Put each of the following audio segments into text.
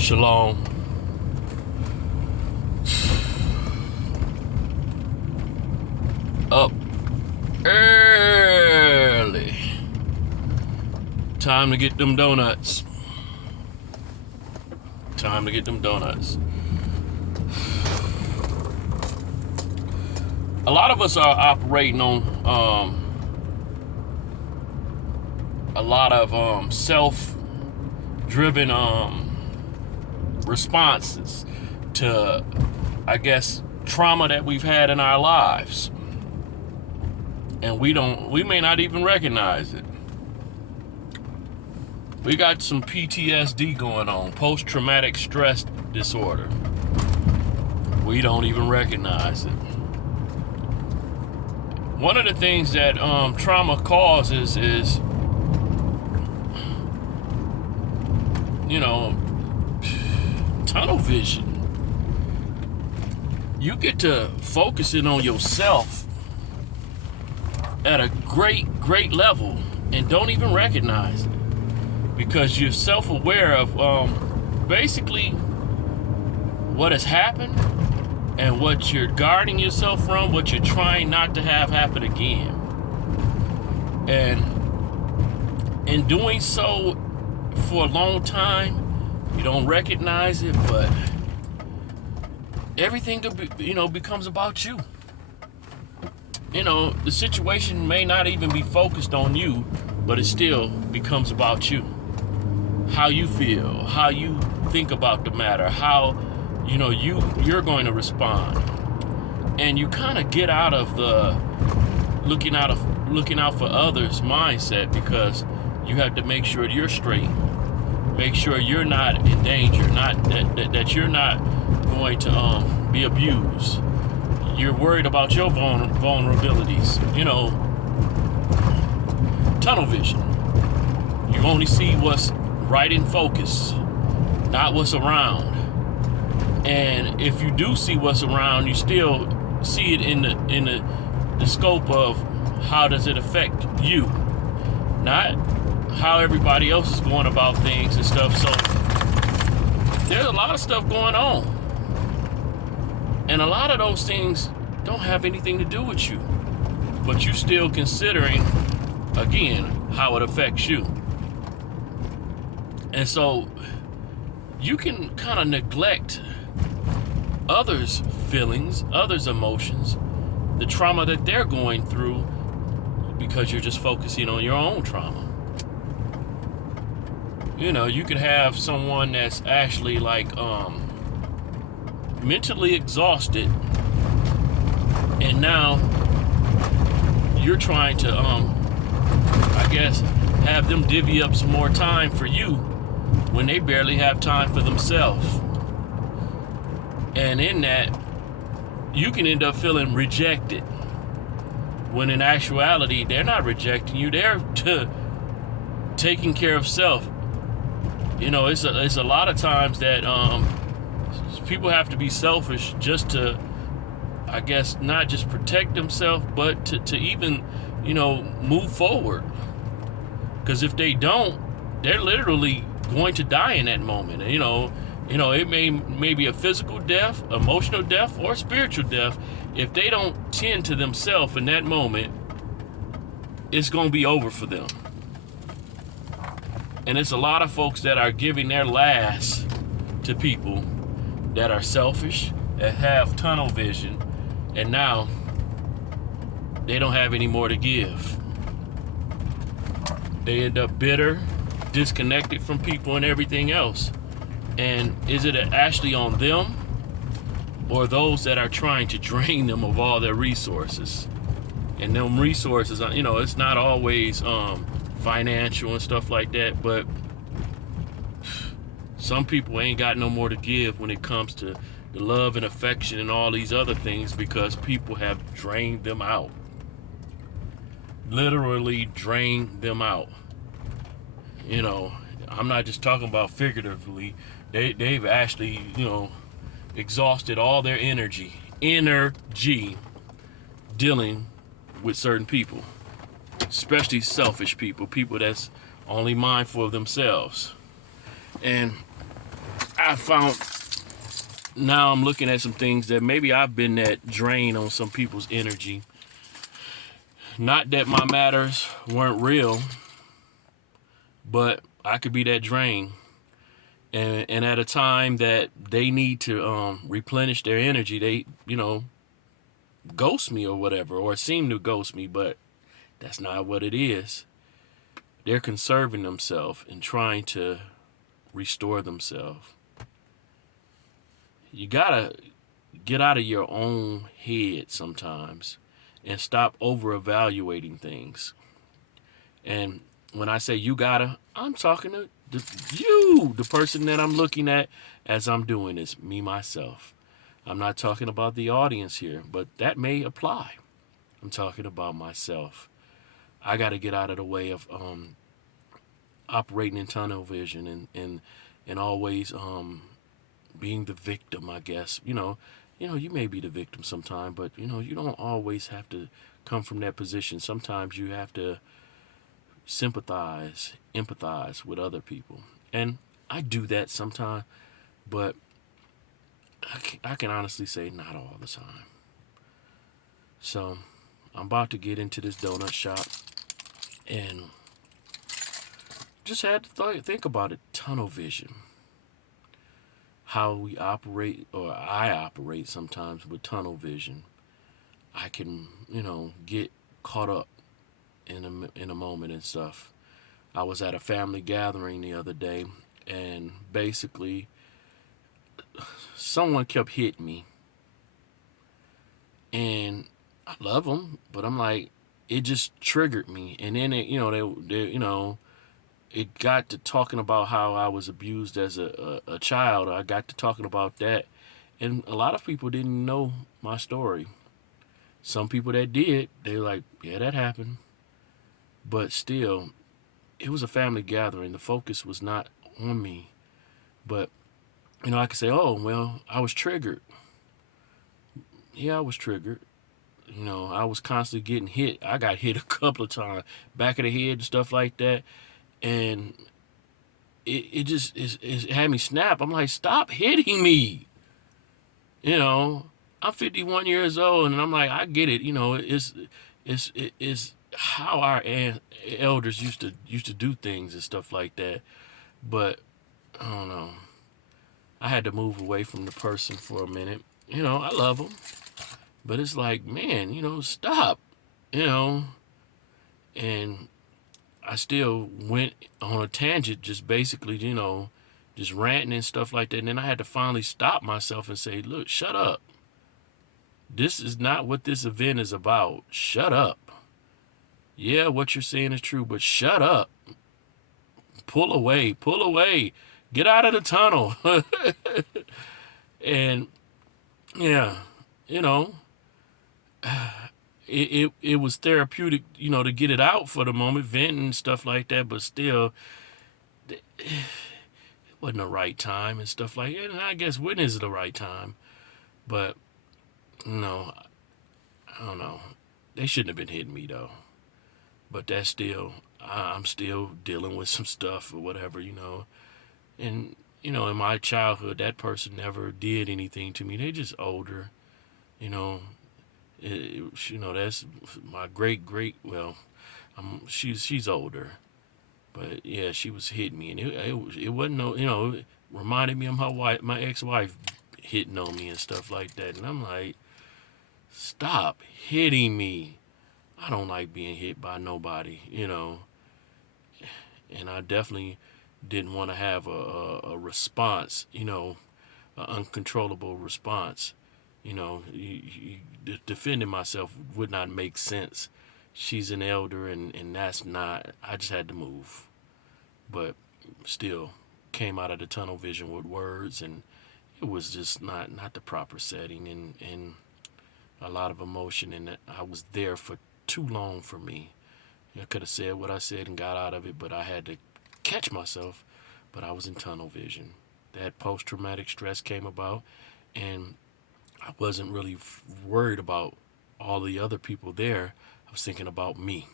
Shalom. Up early. Time to get them donuts. Time to get them donuts. A lot of us are operating on a lot of self-driven responses to, I guess, trauma that we've had in our lives, and we may not even recognize it. We got some PTSD going on, post-traumatic stress disorder. We don't even recognize it. One of the things that trauma causes is, tunnel vision. You get to focusing on yourself at a great level and don't even recognize it, because you're self-aware of basically what has happened and what you're guarding yourself from, what you're trying not to have happen again. And in doing so for a long time, you don't recognize it, but everything becomes about you. The situation may not even be focused on you, but it still becomes about you. How you feel, how you think about the matter, how you're going to respond. And you kind of get out of the looking out for others mindset, because you have to make sure you're straight. Make sure you're not in danger, not that you're not going to be abused. You're worried about your vulnerabilities. Tunnel vision. You only see what's right in focus, not what's around. And if you do see what's around, you still see it in the scope of how does it affect you, not how everybody else is going about things and stuff. So there's a lot of stuff going on, and a lot of those things don't have anything to do with you, but you still considering, again, how it affects you. And so you can kind of neglect others' feelings, others' emotions, the trauma that they're going through, because you're just focusing on your own trauma. You could have someone that's actually mentally exhausted, and now you're trying to have them divvy up some more time for you when they barely have time for themselves. And in that, you can end up feeling rejected, when in actuality they're not rejecting you, they're taking care of self. It's a lot of times that people have to be selfish just to, I guess, not just protect themselves, but to even move forward. Because if they don't, they're literally going to die in that moment. It may be a physical death, emotional death, or spiritual death. If they don't tend to themselves in that moment, it's going to be over for them. And it's a lot of folks that are giving their last to people that are selfish, that have tunnel vision, and now they don't have any more to give. They end up bitter, disconnected from people and everything else. And is it actually on them, or those that are trying to drain them of all their resources? And them resources, it's not always financial and stuff like that, but some people ain't got no more to give when it comes to the love and affection and all these other things, because people have drained them out. Literally drained them out. I'm not just talking about figuratively. They've actually, exhausted all their energy dealing with certain people, especially selfish people that's only mindful of themselves. And I found now I'm looking at some things that maybe I've been that drain on some people's energy. Not that my matters weren't real, but I could be that drain. And at a time that they need to replenish their energy, they, ghost me or whatever, or seem to ghost me, but that's not what it is. They're conserving themselves and trying to restore themselves. You gotta get out of your own head sometimes and stop over evaluating things. And when I say you gotta, I'm talking to the person that I'm looking at as I'm doing this, me, myself. I'm not talking about the audience here, but that may apply. I'm talking about myself. I got to get out of the way of operating in tunnel vision and always being the victim, I guess. You may be the victim sometime, but you don't always have to come from that position. Sometimes you have to sympathize, empathize with other people. And I do that sometimes, but I can honestly say not all the time. So I'm about to get into this donut shop and just had to think about it. Tunnel vision. How we operate, or I operate sometimes with tunnel vision. I can, get caught up in a moment and stuff. I was at a family gathering the other day, and basically, someone kept hitting me, and I love them, but I'm like, it just triggered me, and then it got to talking about how I was abused as a child. I got to talking about that, and a lot of people didn't know my story. Some people that did, they were like, yeah, that happened. But still, it was a family gathering. The focus was not on me. But, I could say, oh, well, I was triggered. Yeah, I was triggered. I was constantly getting hit. I got hit a couple of times, back of the head and stuff like that. And it just it had me snap. I'm like, stop hitting me. I'm 51 years old, and I'm like, I get it. It's how our elders used to do things and stuff like that. But I don't know. I had to move away from the person for a minute. I love them, but it's like, man, stop. And I still went on a tangent, just basically, just ranting and stuff like that. And then I had to finally stop myself and say, look, shut up. This is not what this event is about. Shut up. Yeah, what you're saying is true, but shut up. Pull away. Pull away. Get out of the tunnel. And yeah, it was therapeutic, to get it out for the moment, venting and stuff like that, but still, it wasn't the right time and stuff like that. And I guess when is the right time? But, I don't know. They shouldn't have been hitting me, though. But that's still, I'm still dealing with some stuff or whatever, And, in my childhood, that person never did anything to me. They just older, that's my great. She's older, but yeah, she was hitting me, and it wasn't no, it reminded me of my ex-wife hitting on me and stuff like that, and I'm like, stop hitting me. I don't like being hit by nobody, and I definitely didn't want to have a response, an uncontrollable response. Defending myself would not make sense. She's an elder, and that's not. I just had to move, but still came out of the tunnel vision with words, and it was just not the proper setting, and a lot of emotion, and I was there for too long for me. I could have said what I said and got out of it, but I had to catch myself. But I was in tunnel vision. That post-traumatic stress came about, and I wasn't really worried about all the other people there. I was thinking about me.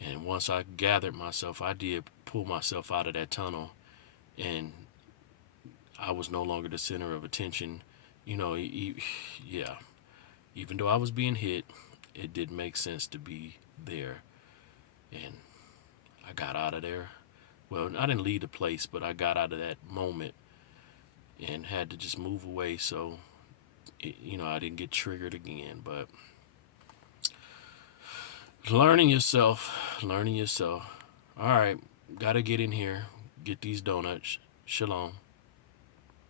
And once I gathered myself, I did pull myself out of that tunnel, and I was no longer the center of attention. You know, yeah. Even though I was being hit, it didn't make sense to be there. And I got out of there. Well, I didn't leave the place, but I got out of that moment and had to just move away so, I didn't get triggered again. But learning yourself, learning yourself. All right, gotta get in here, get these donuts. Shalom.